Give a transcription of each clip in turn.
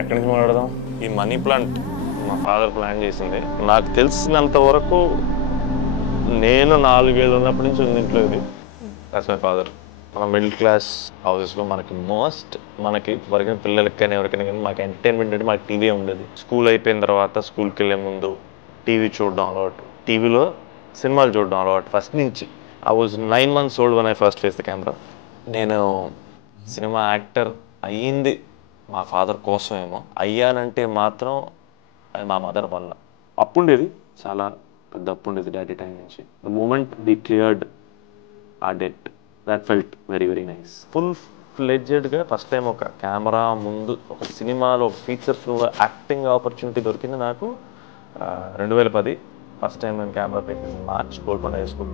ఎక్కడి నుంచి మాట్లాడదాం? ఈ మనీ ప్లాంట్ మా ఫాదర్ ప్లాన్ చేసింది. నాకు తెలిసినంత వరకు నేను 4 ఏళ్ళు ఉన్నప్పటి నుంచి ఉంది ఇంట్లో ఇది. That's my father. మన మిడిల్ క్లాస్ హౌసెస్లో మనకి వరకు పిల్లలకి కానీ ఎవరికైనా కానీ మాకు ఎంటర్టైన్మెంట్ అంటే మాకు టీవీ ఉండేది. స్కూల్ అయిపోయిన తర్వాత స్కూల్కి వెళ్ళే ముందు టీవీ చూడడం అలవాటు, టీవీలో సినిమాలు చూడడం అలవాటు ఫస్ట్ నుంచి. I was 9 months old when I first faced the camera. నేను సినిమా యాక్టర్ అయ్యింది మా ఫాదర్ కోసమేమో, అయ్యానంటే మాత్రం అది మా మదర్ వల్ల. అప్పుండేది, చాలా పెద్ద అప్పు ఉండేది డాడీ టైం నుంచి. The moment the cleared a debt, that felt very very nice. Full ఫ్లెడ్జెడ్గా ఫస్ట్ టైం ఒక కెమెరా ముందు ఒక సినిమాలో ఫీచర్ ఫిల్మ్లో యాక్టింగ్ ఆపర్చునిటీ దొరికింది నాకు 2010. ఫస్ట్ టైం నేను కెమెరా పెట్టింది మార్చ్ గోల్కొండ హై స్కూల్.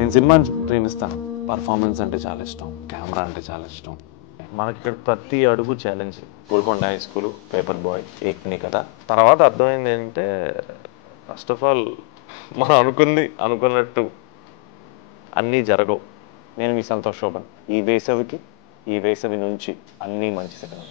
నేను సినిమాని ప్రేమిస్తాను. పర్ఫార్మెన్స్ అంటే చాలా ఇష్టం, కెమెరా అంటే చాలా ఇష్టం. మనకి ఇక్కడ ప్రతి అడుగు challenge. Golconda high school, paper boy, ఏక్ని కదా. తర్వాత అర్థమైంది ఏంటంటే ఫస్ట్ ఆఫ్ ఆల్ మనం అనుకున్నట్టు అన్నీ జరగవు. నేను మీ సంతోష్ శోభన్. ఈ వేసవి నుంచి అన్నీ మంచి సెకండ్.